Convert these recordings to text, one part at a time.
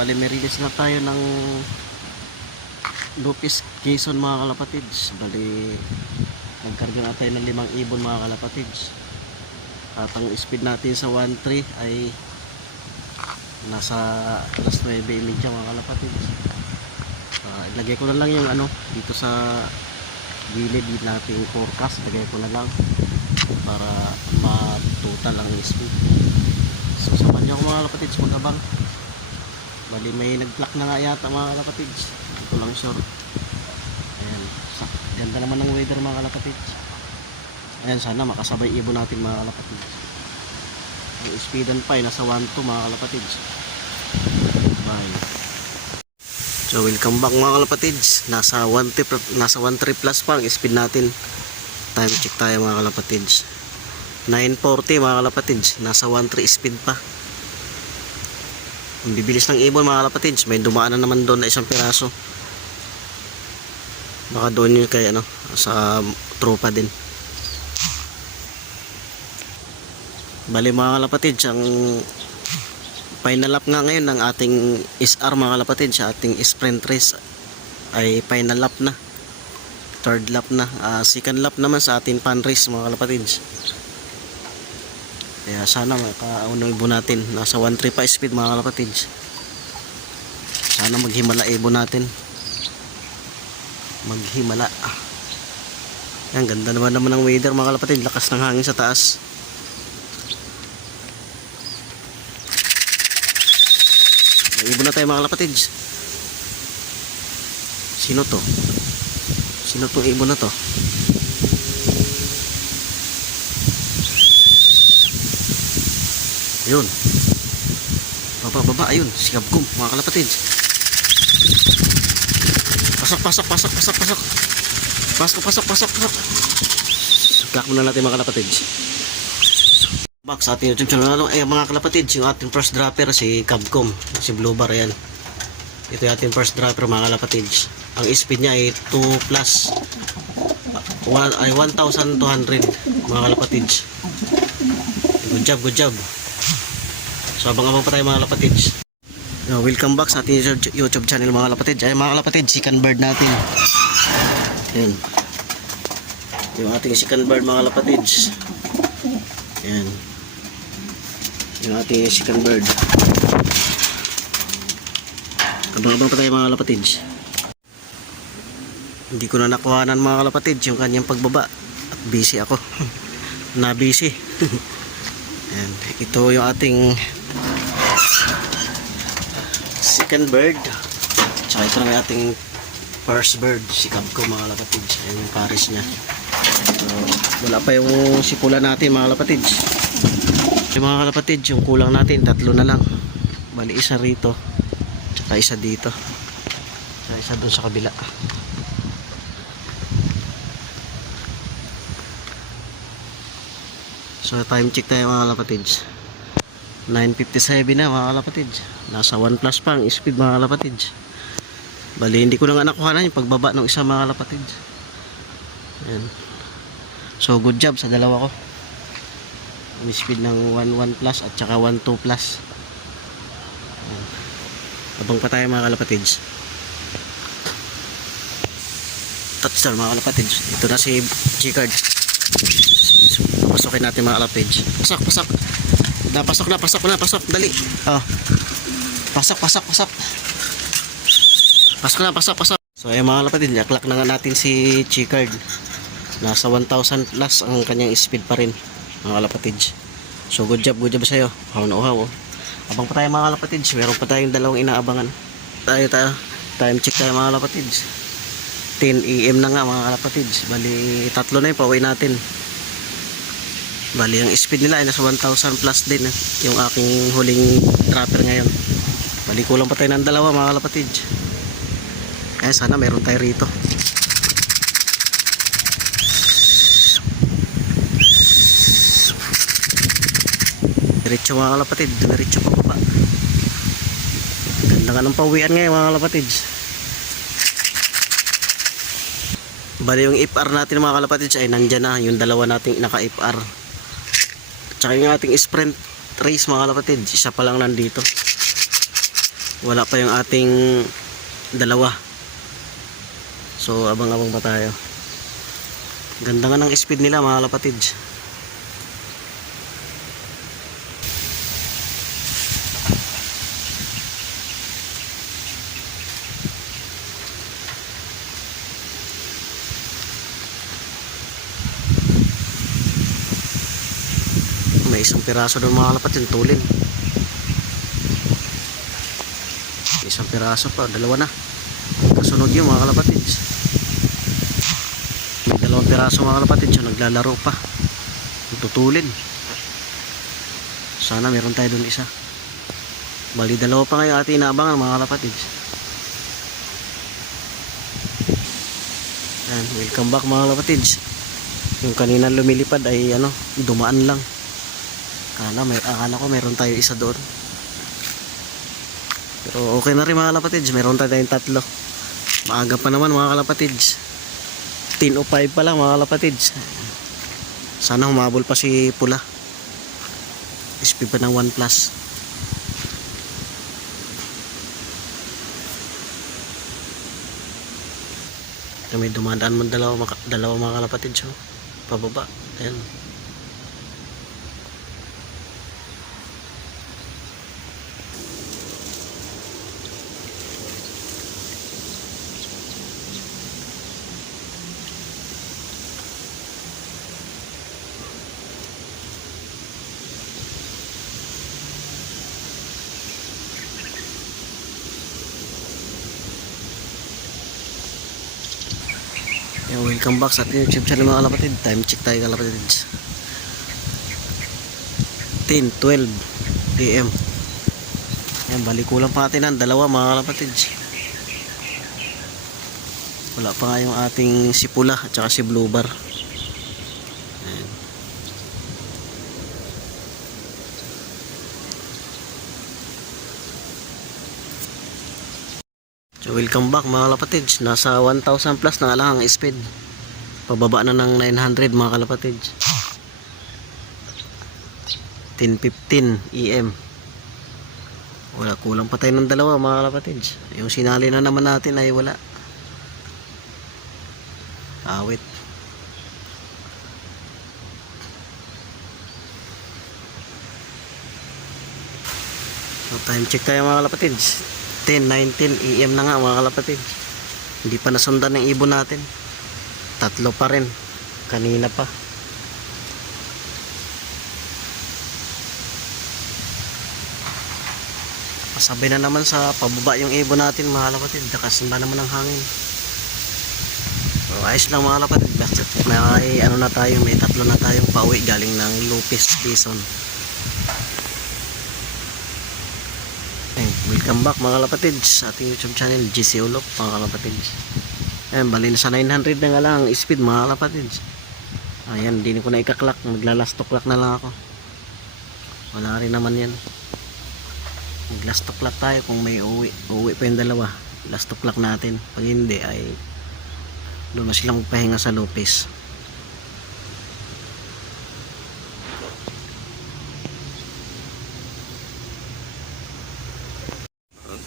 Bali may release na tayo ng Lupis Quezon mga kalapatids. Bali nagkarga na tayo ng 5 ibon mga kalapatids. At ang speed natin sa 1.3 ay nasa alas 9:30 mga kalapatids. Ilagay ko na lang yung dito sa gilid nating forecast. Ilagay ko na lang para matutal ang speed. So samahan nyo ako mga kalapatids, mag-abang. Bali may nag-block na nga yata mga kalapatids. Ito lang sure. Ayan, ganda naman ng weather mga kalapatids. Ayan, sana makasabay ibon natin mga kalapatids. Yung speedan pa ay nasa 1.2 mga kalapatids. Bye. So welcome back mga kalapatids. Nasa 1.3 plus pa ang speed natin. Time check tayo mga kalapatids. 9:40 mga kalapatids. Nasa 1.3 speed pa. Ang bibilis ng ibon mga kalapatids. May dumaan na naman doon na isang piraso. Baka doon yun kay sa tropa din. Bali mga kalapatids, ang final lap nga ngayon ng ating SR mga kalapatids, sa ating sprint race ay final lap na. Third lap na. Second lap naman sa ating pan race mga kalapatids. Kaya sana makaunong ibon natin. Nasa 1.3 pa speed mga kalapatids. Sana maghimala ibon natin. Maghimala. Yan, ganda naman ng weather mga kalapatids. Lakas ng hangin sa taas. May ibon na tayo mga kalapatids. Sino to? Sino tong ibon na to? Ayun. Baba. Ayun. Si Kabkum mga kalapatids. Pasok. Gak muna natin mga kalapatids. Back sa ating YouTube channel. Mga kalapatids, yung ating first dropper si Kabkum, si Blue Bar. Ayan. Ito yung ating first dropper mga kalapatids. Ang speed niya ay 2 plus. Ay 1,200 mga kalapatids. Good job. So abang-abang pa tayo mga kalapatids. Welcome back sa ating YouTube channel mga kalapatids. Ay mga kalapatids, second bird natin. Ayan. Yung ating second bird mga kalapatids. Ayan. Yung ating second bird. Abang-abang pa tayo mga kalapatids. Hindi ko na nakuhanan mga kalapatids yung kanyang pagbaba. At busy ako. Na-busy. Ayan. Ito yung ating second bird. Tsaka ito na yung ating first bird. Si Kabkum mga kalapatids. Ayan yung pares niya. So, wala pa yung sipula natin mga kalapatids. Yung mga kalapatids, yung kulang natin 3 na lang. Bali isa rito, tsaka isa dito, tsaka isa dun sa kabila. So time check tayo mga kalapatids. 9:57 na mga kalapatids. Nasa 1 plus pa ang speed mga kalapatids. Bali hindi ko na nga nakuhanan yung pagbaba ng isa mga kalapatids. Ayan. So good job sa dalawa ko. May speed ng 1.1 plus at saka 1.2 plus. Ayan. Abang pa tayo mga kalapatids. Touchdown mga kalapatids. Ito na si G-card. Pasukin natin mga kalapatids. Pasok. Pasok. Dali. Oh. Pasok. Pasok. So ayun mga kalapatids, naklak na nga natin si G-card. Nasa 1,000 plus ang kanyang speed pa rin mga kalapatids. So good job sa'yo. Uhaw. Abang pa tayo mga kalapatids. Meron pa tayong dalawang inaabangan. Tayo. Time check tayo mga kalapatids. 10 AM na nga mga kalapatids. Bali 3 na yung pauwi natin. Bali ang speed nila ay nasa 1,000 plus din. Yung aking huling dropper ngayon. Bali kulang pa tayo ng 2 mga kalapatids. Kaya sana meron tayo rito. Diretso mga kalapatid, diretso pa baba. Ganda nga ng pauwian ngayon mga kalapatids. Bali yung FR natin mga kalapatids ay nandyan na. Yung dalawa nating naka-FR. Tsaka yung ating sprint race mga kalapatids, isa pa lang nandito. Wala pa yung ating dalawa. So abang-abang pa tayo. Ganda nga ng speed nila mga kalapatids. May isang piraso doon mga kalapatids, tulin. May isang piraso pa, dalawa na. Kasunod yun mga kalapatids. May dalawang piraso mga kalapatids yung naglalaro pa. Tutulin. Sana meron tayo doon isa. Bali dalawa pa ngayon ating inaabangan mga kalapatids. Yan, welcome back mga kalapatids. Yung kanina lumilipad ay dumaan lang. Akala ko meron tayo isa doon. Pero okay na rin mga kalapatids, meron tayong tatlo. Maaga pa naman mga kalapatids. 10:05 pa lang mga kalapatids. Sana humabol pa si Pula. SP pa ng 1 plus. May dumadaan mo dalawa mga kalapatids. Oh. Pababa. Ayan. Welcome back sa ating YouTube channel mga kalapatid. Time check tayo kalapatids. 10:12 AM. Yan, balikulang pa natin ang dalawa mga kalapatids. Wala pa nga yung ating si Pula at saka si Blue Bar. Yan. So welcome back mga kalapatids. Nasa 1,000 plus na lang ang speed. Pababa na ng 900 mga kalapatids. 10:15 AM. Wala, kulang pa tayo ng dalawa mga kalapatids. Yung sinali na naman natin ay wala. Awit. So time check tayo mga kalapatids. 10:19 AM na nga mga kalapatids. Hindi pa nasundan ng ibon natin. Tatlo pa rin. Kanina pa. Pasabay na naman sa pababa yung ibon natin mga kalapatid. Lakas na naman ang hangin. So, ayos lang mga kalapatid. Basta may na tayo. May tatlo na tayong pauwi galing ng Lopez Quezon. Welcome back mga kalapatid sa ating YouTube channel GC Ulop mga kalapatid. Ayan, bali na sa 900 na nga lang ang speed mga kalapatids. Ayan, hindi ko na ikaklak. Maglalast to clock na lang ako. Wala rin naman yan. Maglast to clock tayo kung may uwi. Uwi pa yung dalawa. Last to clock natin. Pag hindi ay doon na silang magpahinga sa Lopez.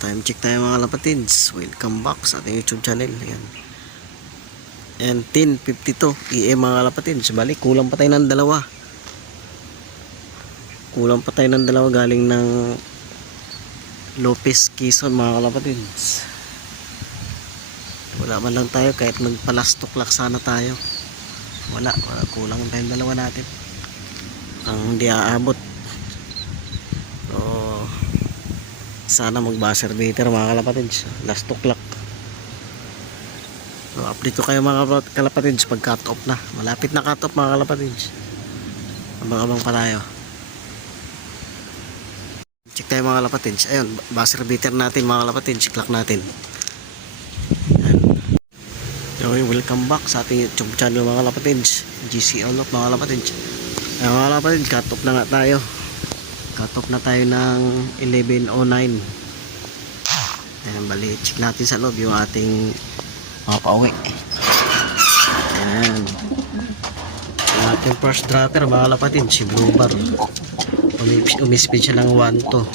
Time check tayo mga kalapatids. Welcome back sa ating YouTube channel. Ayan. And 10:52 AM mga kalapatids. Balik, kulang pa tayo ng dalawa. Kulang pa tayo ng dalawa galing ng Lopez Quezon mga kalapatids. Wala man lang tayo kahit magpalastoklak sana tayo. Wala, kulang pa yung dalawa natin. Ang hindi aabot. So sana mag-buzzer beater mga kalapatids. Last o'clock. So, update ko kayo mga kalapatids pag cut off na. Malapit na cut off mga kalapatids. Abang-abang pa tayo. Check tayo mga kalapatids. Ayun, buzzer beater natin mga kalapatids. Clock natin. Ayan. So, welcome back sa ating YouTube channel mga kalapatids. GC Ulop mga kalapatids. Ayan mga kalapatids, cut off na nga tayo. Cut off na tayo ng 11:09. Ayan, bali, check natin sa loob yung ating mga pauwi. Ayan. Yung ating first dropper mga kalapatid, si Blue Bar. Umispin siya ng 1-2.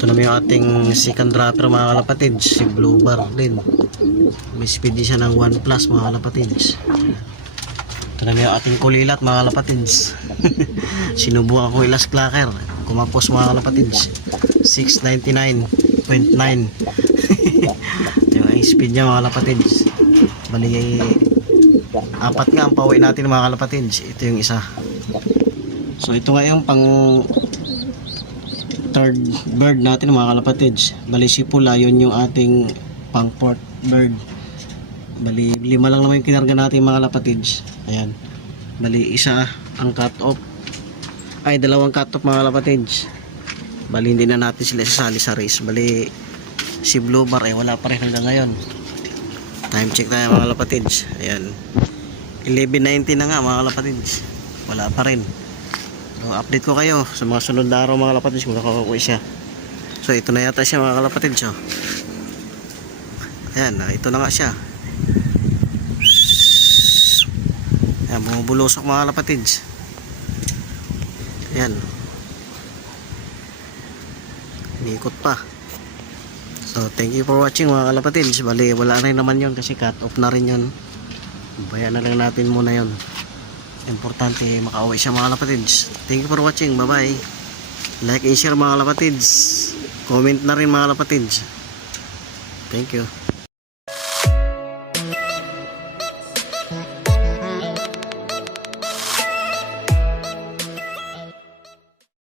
Ito naman yung ating second dropper mga kalapatids, si Blue Bar din. May speed din siya ng 1 plus mga kalapatids. Ito naman yung ating kulilat mga kalapatids. Sinubukan ko ilas clacker. Kumapos mga kalapatids. 699.9. Yung speed niya mga kalapatids. Bali, apat nga ang pauwi natin mga kalapatids. Ito yung isa. So ito nga yung pang third bird natin mga kalapatids. Bali si Pula, yun yung ating pang fourth bird. Bali 5 lang naman yung kinarga natin mga kalapatids. Ayan. Bali isa ang cut off. Ay 2 cut off mga kalapatids. Bali hindi na natin sila sasali sa race. Bali si Blue Bar ay wala pa rin hanggang ngayon. Time check tayo mga kalapatids. Ayan. 11:90 na nga mga kalapatids. Wala pa rin. So, update ko kayo sa mga sunod na araw mga kalapatids kung nakakuha siya. So ito na yata siya mga kalapatids. Oh. Ayan, ito na nga siya. Ayan, bumubulusok mga kalapatids. Ayan. Inikot pa. So thank you for watching mga kalapatids. Bali wala rin naman yun kasi cut off na rin yun. Bayan na lang natin muna yun. Importante makauwi siya mga kalapatids. Thank you for watching. Bye bye. Like and share mga kalapatids. Comment na rin mga kalapatids. Thank you.